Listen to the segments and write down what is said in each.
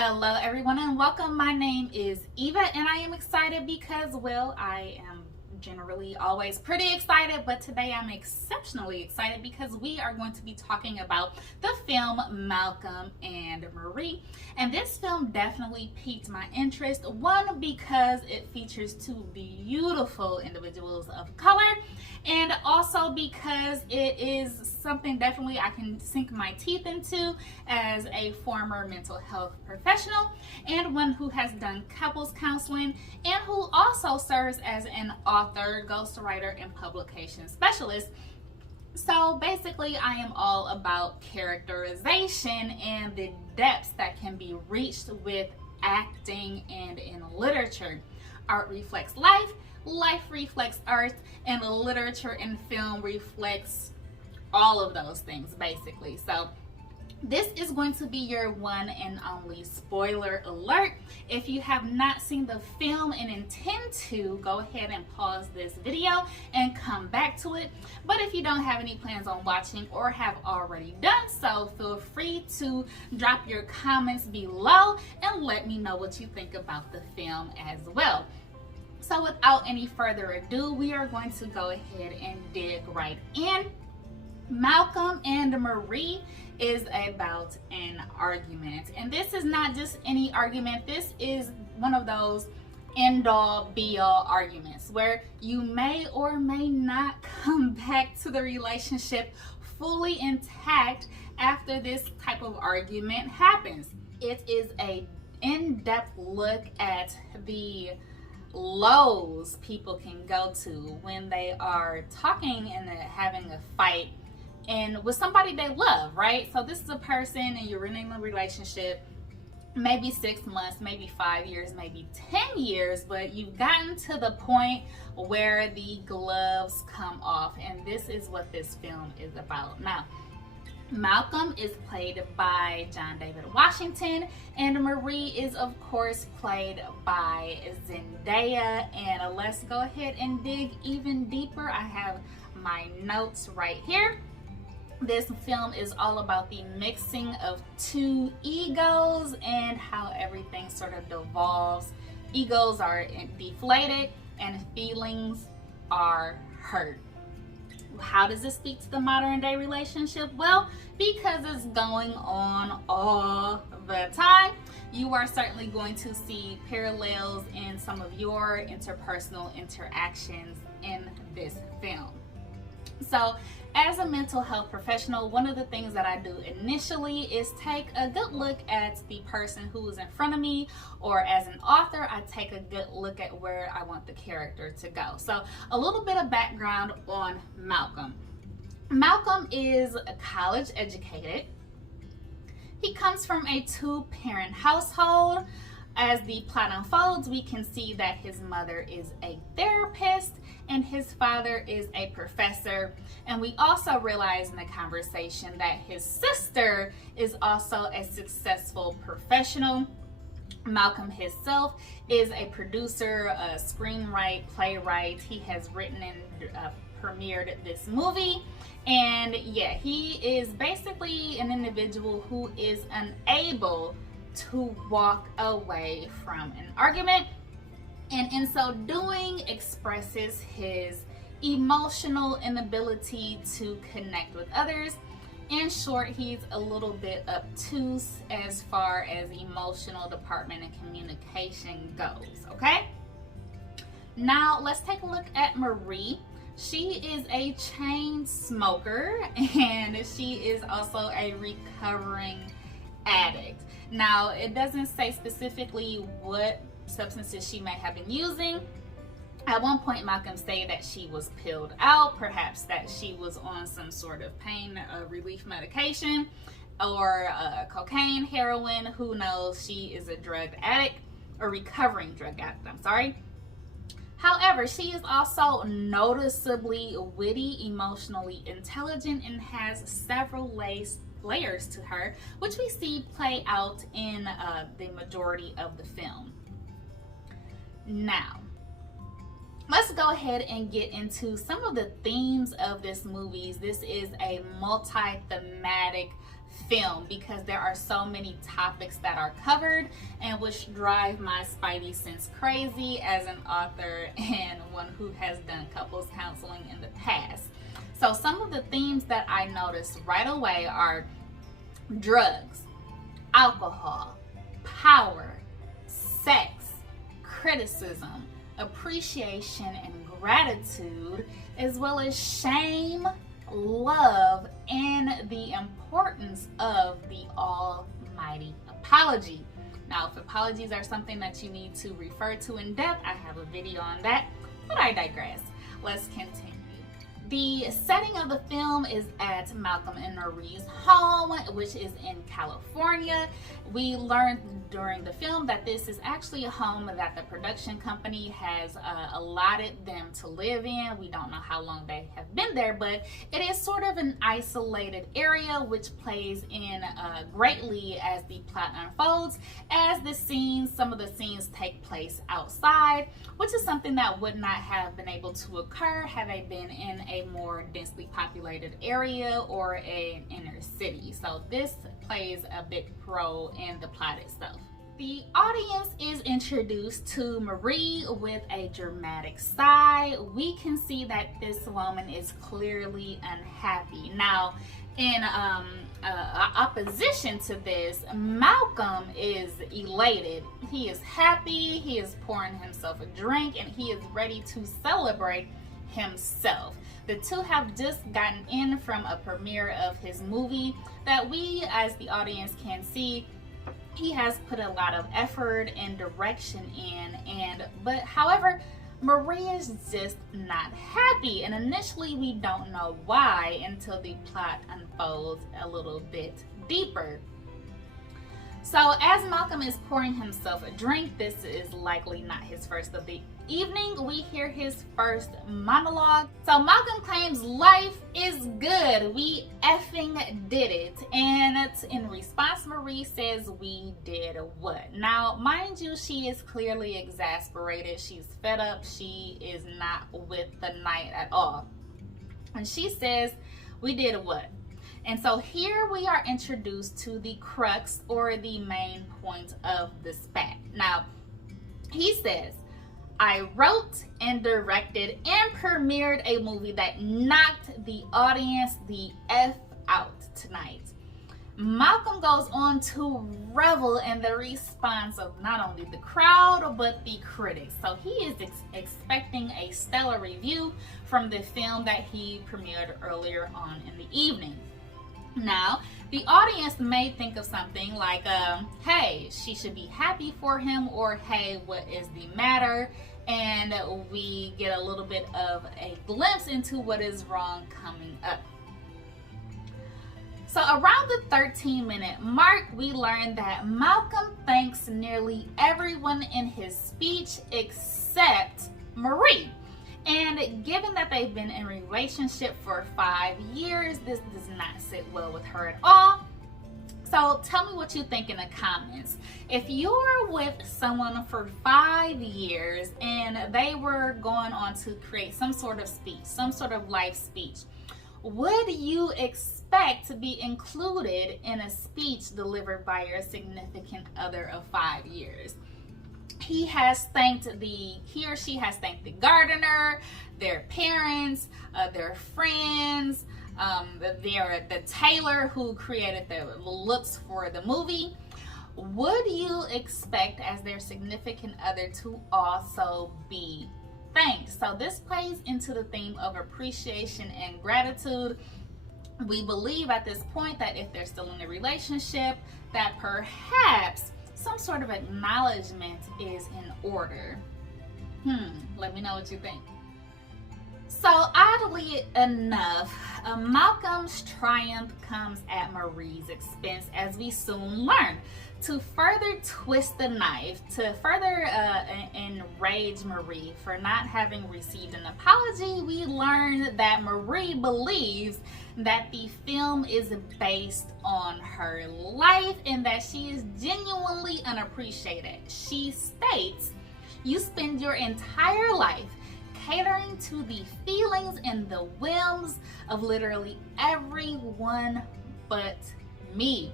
Hello everyone and welcome. My name is Eva and I am excited because, well, I am generally always pretty excited, but today I'm exceptionally excited because we are going to be talking about the film Malcolm and Marie. And this film definitely piqued my interest. One, because it features two beautiful individuals of color, and also because it is something definitely I can sink my teeth into as a former mental health professional and one who has done couples counseling and who also serves as an author, ghostwriter, and publication specialist. So basically, I am all about characterization and the depths that can be reached with acting and in literature. Art reflects life, life reflects art, and literature and film reflects all of those things basically. So this is going to be your one and only spoiler alert. If you have not seen the film and intend to, go ahead and pause this video and come back to it. But if you don't have any plans on watching or have already done so, feel free to drop your comments below and let me know what you think about the film as well. So without any further ado, we are going to go ahead and dig right in. Malcolm and Marie is about an argument, and this is not just any argument. This is one of those end-all be-all arguments where you may or may not come back to the relationship fully intact after this type of argument happens. It is a in-depth look at the lows people can go to when they are talking and having a fight and with somebody they love, right? So this is a person and you're in a relationship, maybe 6 months, maybe 5 years, maybe 10 years, but you've gotten to the point where the gloves come off, and this is what this film is about. Now, Malcolm is played by John David Washington, and Marie is of course played by Zendaya. And let's go ahead and dig even deeper. I have my notes right here. This film is all about the mixing of two egos and how everything sort of devolves. Egos are deflated and feelings are hurt. How does this speak to the modern day relationship? Well, because it's going on all the time, you are certainly going to see parallels in some of your interpersonal interactions in this film. So as a mental health professional, one of the things that I do initially is take a good look at the person who is in front of me, or as an author, I take a good look at where I want the character to go. So a little bit of background on Malcolm. Malcolm is college educated. He comes from a two-parent household. As the plot unfolds, we can see that his mother is a therapist and his father is a professor. And we also realize in the conversation that his sister is also a successful professional. Malcolm himself is a producer, a screenwriter, playwright. He has written and premiered this movie. And yeah, he is basically an individual who is unable to walk away from an argument, and in so doing expresses his emotional inability to connect with others. In short, he's a little bit obtuse as far as emotional department and communication goes. Okay, now let's take a look at Marie. She is a chain smoker and she is also a recovering addict. Now, it doesn't say specifically what substances she may have been using. At one point, Malcolm stated that she was pilled out, perhaps that she was on some sort of pain relief medication, or cocaine, heroin, who knows. She is a drug addict, or recovering drug addict, I'm sorry. However, she is also noticeably witty, emotionally intelligent, and has several layers to her, which we see play out in the majority of the film. Now, let's go ahead and get into some of the themes of this movie. This is a multi-thematic film because there are so many topics that are covered and which drive my spidey sense crazy as an author and one who has done couples counseling in the past. So some of the themes that I noticed right away are drugs, alcohol, power, sex, criticism, appreciation, and gratitude, as well as shame, love, and the importance of the almighty apology. Now, if apologies are something that you need to refer to in depth, I have a video on that, but I digress. Let's continue. The setting of the film is at Malcolm and Marie's home, which is in California. We learned during the film that this is actually a home that the production company has allotted them to live in. We don't know how long they have been there, but it is sort of an isolated area, which plays in greatly as the plot unfolds, as some of the scenes take place outside, which is something that would not have been able to occur had they been in a more densely populated area or an inner city. So this plays a big role in the plot itself. The audience is introduced to Marie with a dramatic sigh. We can see that this woman is clearly unhappy. Now, in opposition to this, Malcolm is elated. He is happy, he is pouring himself a drink, and he is ready to celebrate himself. The two have just gotten in from a premiere of his movie that we as the audience can see he has put a lot of effort and direction in, but however, Marie is just not happy, and initially we don't know why until the plot unfolds a little bit deeper. So as Malcolm is pouring himself a drink, this is likely not his first of the evening, we hear his first monologue. So Malcolm claims life is good, we effing did it. And in response, Marie says, we did what? Now, mind you, she is clearly exasperated. She's fed up. She is not with the night at all. And she says, we did what? And so here we are introduced to the crux or the main point of the spat. Now, he says, I wrote and directed and premiered a movie that knocked the audience the F out tonight. Malcolm goes on to revel in the response of not only the crowd, but the critics. So he is expecting a stellar review from the film that he premiered earlier on in the evening. Now, the audience may think of something like, hey, she should be happy for him, or hey, what is the matter? And we get a little bit of a glimpse into what is wrong coming up. So around the 13-minute mark, we learn that Malcolm thanks nearly everyone in his speech except Marie. And given that they've been in a relationship for 5 years, this does not sit well with her at all. So tell me what you think in the comments. If you're with someone for 5 years and they were going on to create some sort of speech, some sort of life speech, would you expect to be included in a speech delivered by your significant other of 5 years? He or she has thanked the gardener, their parents, their friends, the tailor who created the looks for the movie. Would you expect as their significant other to also be thanked? So this plays into the theme of appreciation and gratitude. We believe at this point that if they're still in a relationship, that perhaps some sort of acknowledgement is in order. Let me know what you think. So oddly enough, Malcolm's triumph comes at Marie's expense, as we soon learn. To further twist the knife, to further enrage Marie for not having received an apology, we learn that Marie believes that the film is based on her life and that she is genuinely unappreciated. She states, you spend your entire life catering to the feelings and the whims of literally everyone but me.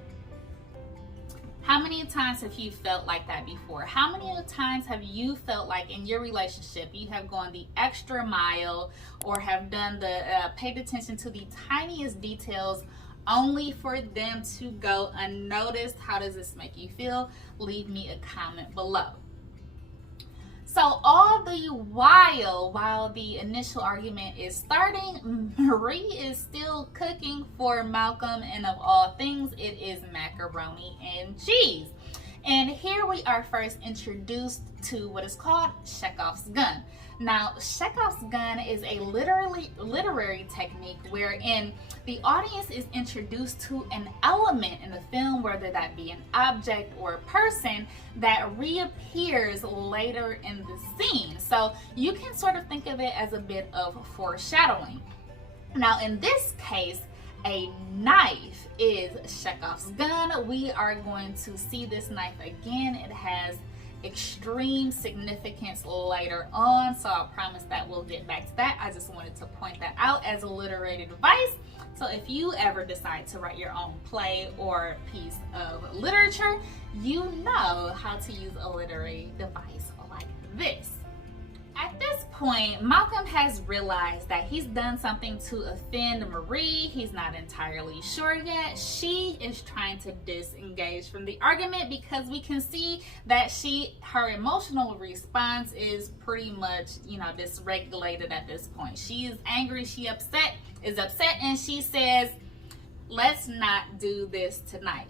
How many times have you felt like that before? How many times have you felt like in your relationship you have gone the extra mile or have done paid attention to the tiniest details only for them to go unnoticed? How does this make you feel? Leave me a comment below. So all the while the initial argument is starting, Marie is still cooking for Malcolm, and of all things, it is macaroni and cheese. And here we are first introduced to what is called Chekhov's gun. Now, Chekhov's gun is a literary technique wherein the audience is introduced to an element in the film, whether that be an object or a person, that reappears later in the scene. So you can sort of think of it as a bit of foreshadowing. Now, in this case, a knife is Chekhov's gun. We are going to see this knife again. It has extreme significance later on, so I promise that we'll get back to that. I just wanted to point that out as a literary device. So if you ever decide to write your own play or piece of literature, you know how to use a literary device like this. At this point, Malcolm has realized that he's done something to offend Marie. He's not entirely sure yet. She is trying to disengage from the argument because we can see that her emotional response is pretty much, dysregulated at this point. She is angry, is upset, and she says, "Let's not do this tonight."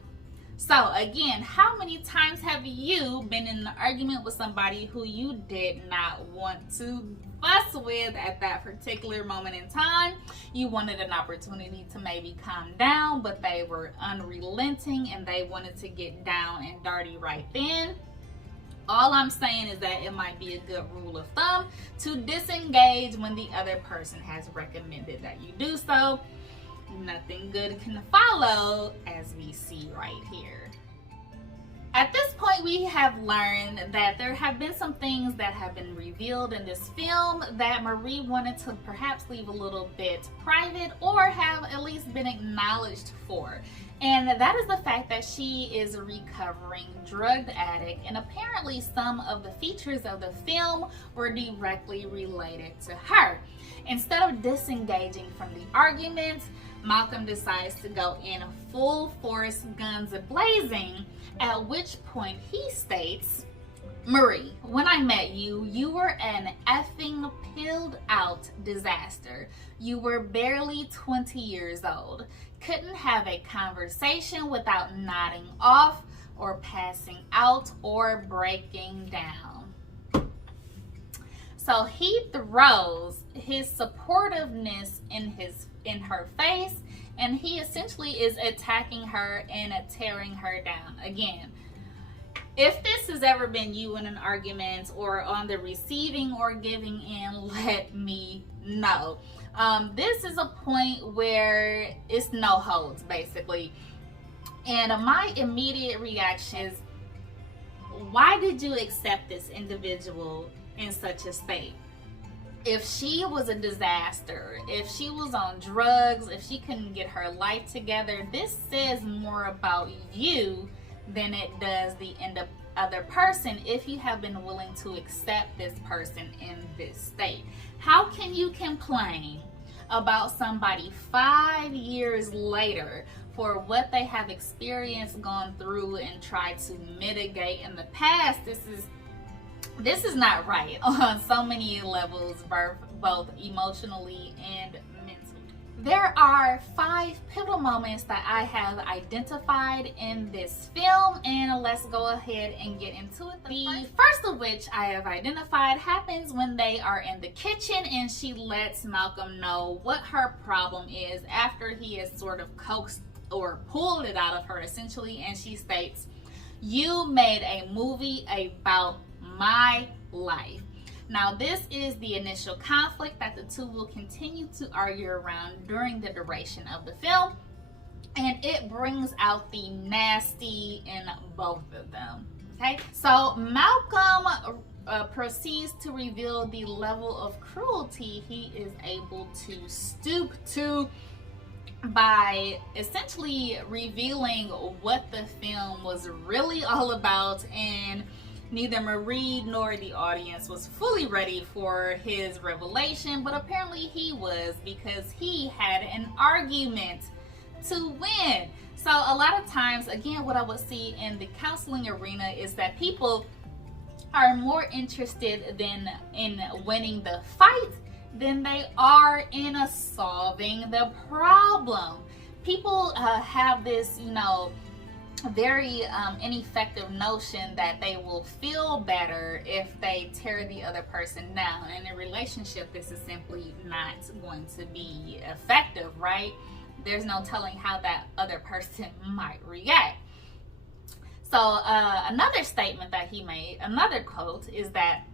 So again, how many times have you been in an argument with somebody who you did not want to fuss with at that particular moment in time? You wanted an opportunity to maybe calm down, but they were unrelenting and they wanted to get down and dirty right then. All I'm saying is that it might be a good rule of thumb to disengage when the other person has recommended that you do so. Nothing good can follow, as we see right here. At this point, we have learned that there have been some things that have been revealed in this film that Marie wanted to perhaps leave a little bit private or have at least been acknowledged for. And that is the fact that she is a recovering drug addict, and apparently some of the features of the film were directly related to her. Instead of disengaging from the arguments, Malcolm decides to go in full force, guns a-blazing, at which point he states, "Marie, when I met you, you were an effing pilled out disaster. You were barely 20 years old. Couldn't have a conversation without nodding off or passing out or breaking down." So he throws his supportiveness in her face, and he essentially is attacking her and tearing her down. Again, if this has ever been you in an argument or on the receiving or giving end, let me know. This is a point where it's no holds, basically. And my immediate reaction is, why did you accept this individual in such a state? If she was a disaster, if she was on drugs, if she couldn't get her life together, this says more about you than it does the other person if you have been willing to accept this person in this state. How can you complain about somebody 5 years later for what they have experienced, gone through, and tried to mitigate in the past? This is not right on so many levels, both emotionally and mentally. There are 5 pivotal moments that I have identified in this film, and let's go ahead and get into it. The first of which I have identified happens when they are in the kitchen and she lets Malcolm know what her problem is after he has sort of coaxed or pulled it out of her essentially, and she states, "You made a movie about my life." Now, this is the initial conflict that the two will continue to argue around during the duration of the film, and it brings out the nasty in both of them. Okay, so Malcolm proceeds to reveal the level of cruelty he is able to stoop to by essentially revealing what the film was really all about, and neither Marie nor the audience was fully ready for his revelation, but apparently he was, because he had an argument to win. So a lot of times, again, what I would see in the counseling arena is that people are more interested in winning the fight than they are in solving the problem. People have this, very ineffective notion that they will feel better if they tear the other person down. In a relationship, this is simply not going to be effective, right? There's no telling how that other person might react. So another statement that he made, another quote, is that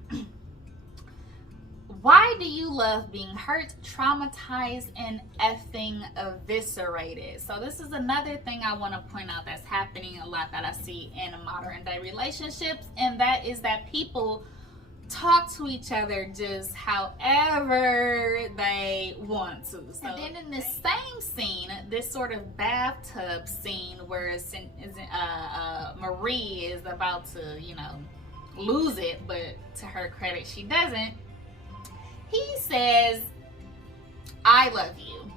why do you love being hurt, traumatized, and effing eviscerated? So this is another thing I want to point out that's happening a lot that I see in modern day relationships, and that is that people talk to each other just however they want to. So, and then in this same scene, this sort of bathtub scene where Marie is about to, lose it, but to her credit, she doesn't. He says, "I love you."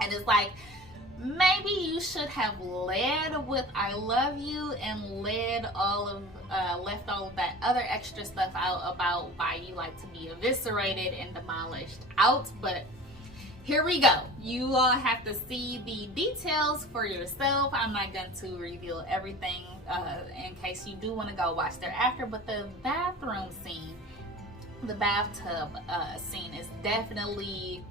And it's like, maybe you should have led with "I love you" and left all of that other extra stuff out about why you like to be eviscerated and demolished out. But here we go. You all have to see the details for yourself. I'm not going to reveal everything in case you do want to go watch thereafter. But the bathroom scene, the bathtub scene, is definitely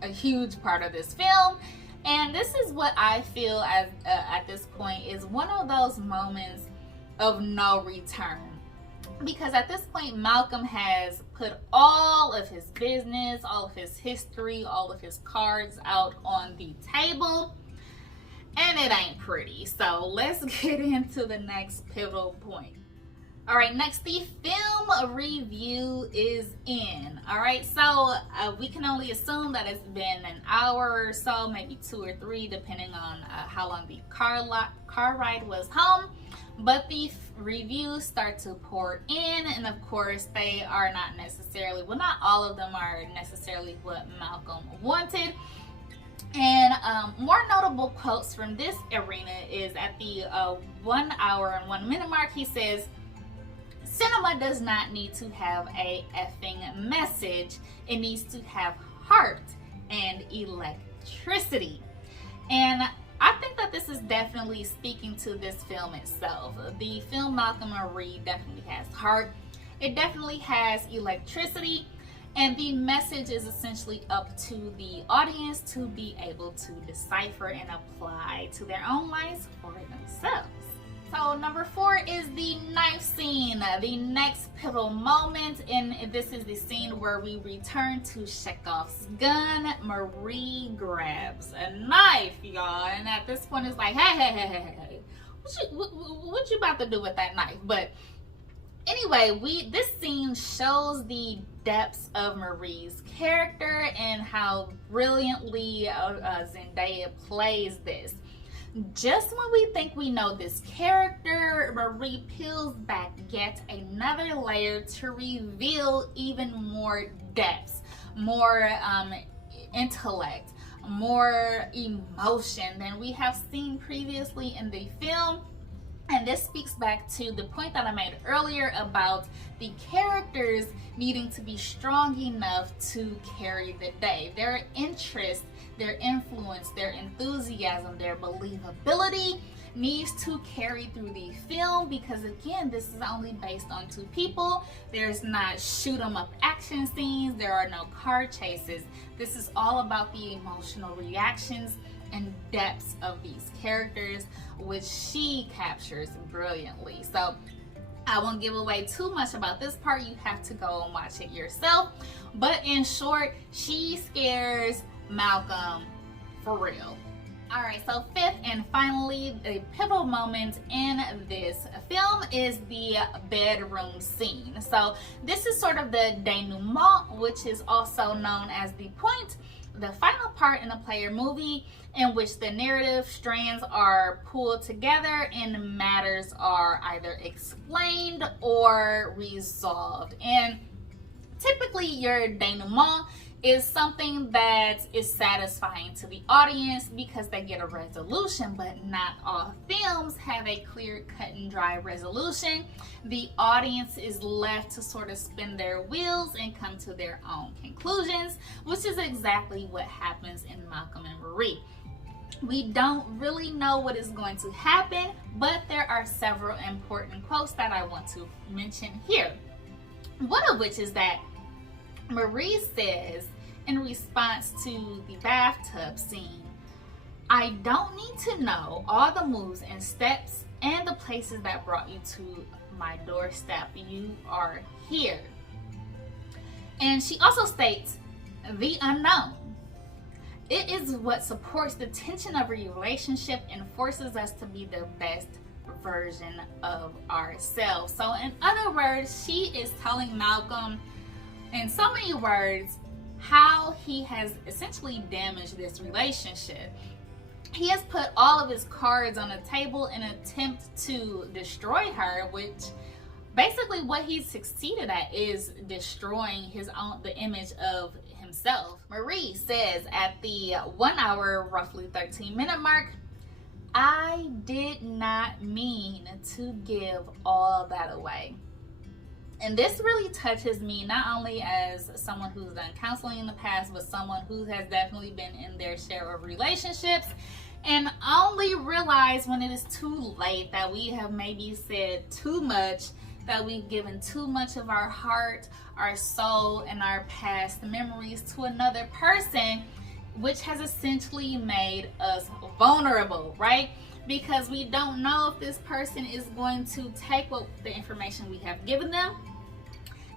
a huge part of this film. And this is what I feel as at this point is one of those moments of no return. Because at this point, Malcolm has put all of his business, all of his history, all of his cards out on the table. And it ain't pretty. So let's get into the next pivotal point. All right, next, the film review is in. All right, so we can only assume that it's been an hour or so, maybe 2 or 3, depending on how long the car ride was home. But the reviews start to pour in, and of course, they are not necessarily, well, not all of them are necessarily what Malcolm wanted. And more notable quotes from this arena is at the 1 hour and 1 minute mark. He says, "Cinema does not need to have a effing message. It needs to have heart and electricity." And I think that this is definitely speaking to this film itself. The film Malcolm and Marie definitely has heart. It definitely has electricity. And the message is essentially up to the audience to be able to decipher and apply to their own lives for themselves. So number 4 is the knife scene, the next pivotal moment, and this is the scene where we return to Chekhov's gun. Marie grabs a knife, y'all, and at this point it's like, hey, what you about to do with that knife? But anyway, this scene shows the depths of Marie's character and how brilliantly Zendaya plays this. Just when we think we know this character, Marie peels back yet another layer to reveal even more depths, more intellect, more emotion than we have seen previously in the film. And this speaks back to the point that I made earlier about the characters needing to be strong enough to carry the day. Their interest, their influence, their enthusiasm, their believability needs to carry through the film, because again, this is only based on 2 people. There's not shoot 'em up action scenes. There are no car chases. This is all about the emotional reactions and depths of these characters, which she captures brilliantly. So I won't give away too much about this part. You have to go and watch it yourself. But in short, she scares Malcolm for real. All right, so fifth and finally, the pivotal moment in this film is the bedroom scene. So this is sort of the denouement, which is also known as the point, the final part in a player movie in which the narrative strands are pulled together and matters are either explained or resolved. And typically your denouement is something that is satisfying to the audience because they get a resolution, but not all films have a clear cut and dry resolution. The audience is left to sort of spin their wheels and come to their own conclusions, which is exactly what happens in Malcolm and Marie. We don't really know what is going to happen, but there are several important quotes that I want to mention here. One of which is that Marie says in response to the bathtub scene, "I don't need to know all the moves and steps and the places that brought you to my doorstep. You are here." And she also states, "The unknown. It is what supports the tension of a relationship and forces us to be the best version of ourselves." So in other words, she is telling Malcolm in so many words how he has essentially damaged this relationship. He has put all of his cards on the table in an attempt to destroy her, which basically what he's succeeded at is destroying the image of himself. Marie says at the 1 hour, roughly 13-minute mark, "I did not mean to give all that away." And this really touches me, not only as someone who's done counseling in the past, but someone who has definitely been in their share of relationships and only realize when it is too late that we have maybe said too much, that we've given too much of our heart, our soul, and our past memories to another person, which has essentially made us vulnerable, right? Because we don't know if this person is going to take the information we have given them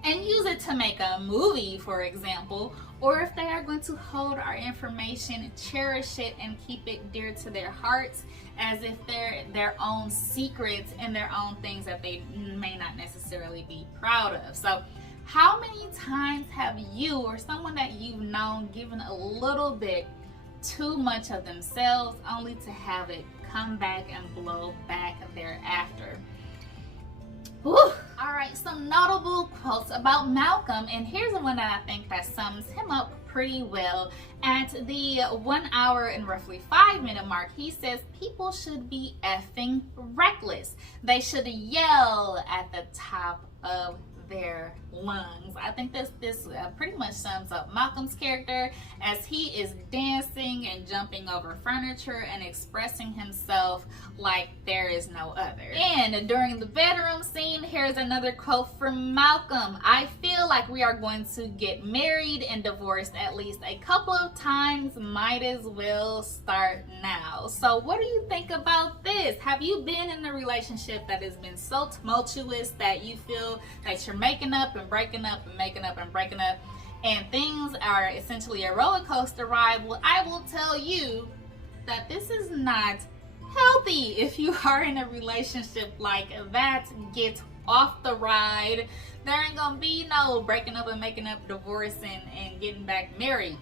and use it to make a movie, for example, or if they are going to hold our information, cherish it, and keep it dear to their hearts as if they're their own secrets and their own things that they may not necessarily be proud of. So how many times have you or someone that you've known given a little bit too much of themselves only to have it come back and blow back thereafter? Whew. All right, some notable quotes about Malcolm, and here's the one that I think that sums him up pretty well. At the 1 hour and roughly 5-minute mark, he says people should be effing reckless. They should yell at the top of their lungs. I think this pretty much sums up Malcolm's character as he is dancing and jumping over furniture and expressing himself like there is no other. And during the bedroom scene, here's another quote from Malcolm: "I feel like we are going to get married and divorced at least a couple of times. Might as well start now." So what do you think about this? Have you been in a relationship that has been so tumultuous that you feel that you're making up and breaking up and making up and breaking up, and things are essentially a roller coaster ride? Well, I will tell you that this is not healthy. If you are in a relationship like that, get off the ride. There ain't gonna be no breaking up and making up, divorcing, and getting back married.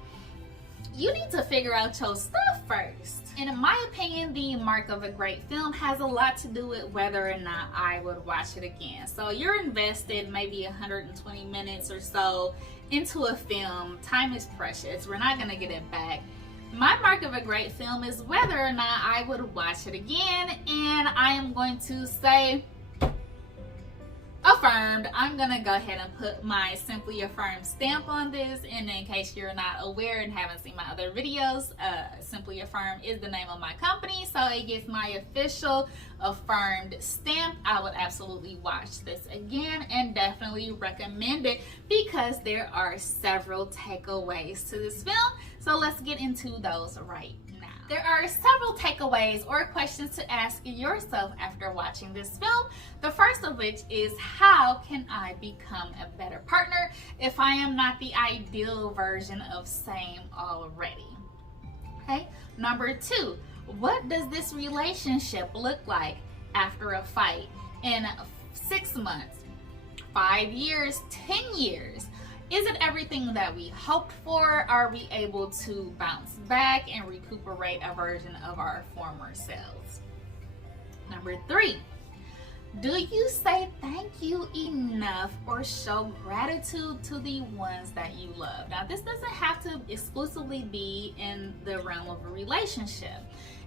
You need to figure out your stuff first. And in my opinion, the mark of a great film has a lot to do with whether or not I would watch it again. So you're invested maybe 120 minutes or so into a film. Time is precious. We're not gonna get it back. My mark of a great film is whether or not I would watch it again, and I am going to say affirmed. I'm gonna go ahead and put my Simply Affirmed stamp on this, and in case you're not aware and haven't seen my other videos, Simply Affirmed is the name of my company, so it gets my official affirmed stamp. I would absolutely watch this again and definitely recommend it because there are several takeaways to this film. So let's get into those right now. There are several takeaways or questions to ask yourself after watching this film. The first of which is, how can I become a better partner if I am not the ideal version of same already? Okay. Number two, What does this relationship look like after a fight in 6 months, 5 years, 10 years? Is it everything that we hoped for? Are we able to bounce back and recuperate a version of our former selves? Number 3, do you say thank you enough or show gratitude to the ones that you love? Now, this doesn't have to exclusively be in the realm of a relationship.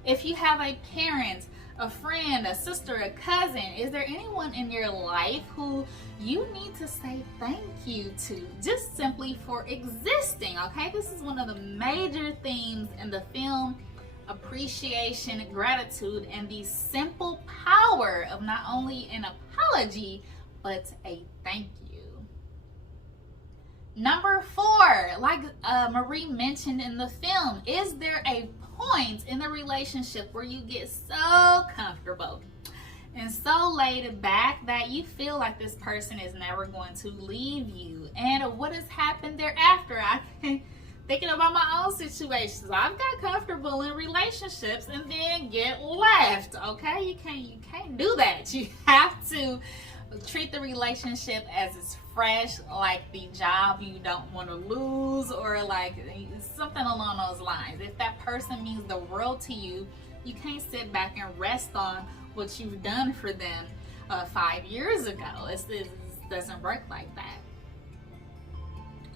If you have a parent, a friend, a sister, a cousin, is there anyone in your life who you need to say thank you to just simply for existing? Okay, this is one of the major themes in the film: appreciation, gratitude, and the simple power of not only an apology but a thank you. Number 4, like Marie mentioned in the film, is there a point in the relationship where you get so comfortable and so laid back that you feel like this person is never going to leave you? And what has happened thereafter? Thinking about my own situations, I've got comfortable in relationships and then get left. Okay, you can't do that. You have to treat the relationship as it's fresh, like the job you don't want to lose, or like something along those lines. If that person means the world to you, you can't sit back and rest on what you've done for them 5 years ago. It doesn't work like that.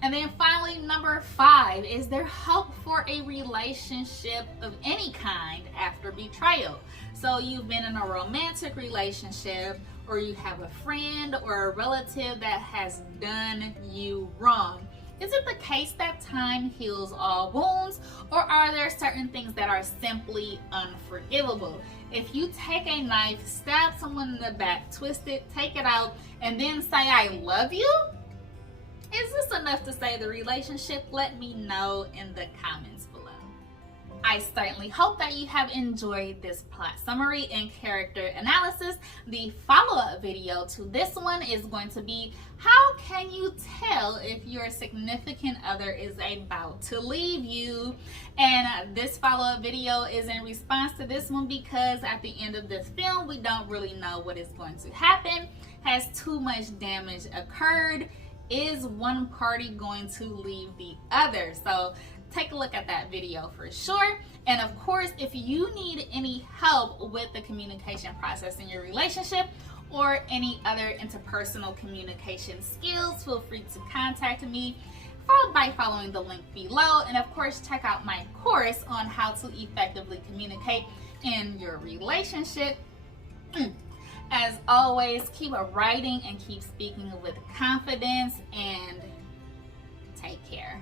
And then finally, number 5, is there hope for a relationship of any kind after betrayal? So you've been in a romantic relationship, or you have a friend or a relative that has done you wrong. Is it the case that time heals all wounds, or are there certain things that are simply unforgivable? If you take a knife, stab someone in the back, twist it, take it out, and then say, "I love you," is this enough to save the relationship? Let me know in the comments below. I certainly hope that you have enjoyed this plot summary and character analysis. The follow-up video to this one is going to be, how can you tell if your significant other is about to leave you? And this follow-up video is in response to this one because at the end of this film, we don't really know what is going to happen. Has too much damage occurred? Is one party going to leave the other? So take a look at that video for sure. And of course, if you need any help with the communication process in your relationship or any other interpersonal communication skills, feel free to contact me by following the link below. And of course, check out my course on how to effectively communicate in your relationship. As always, keep writing and keep speaking with confidence, and take care.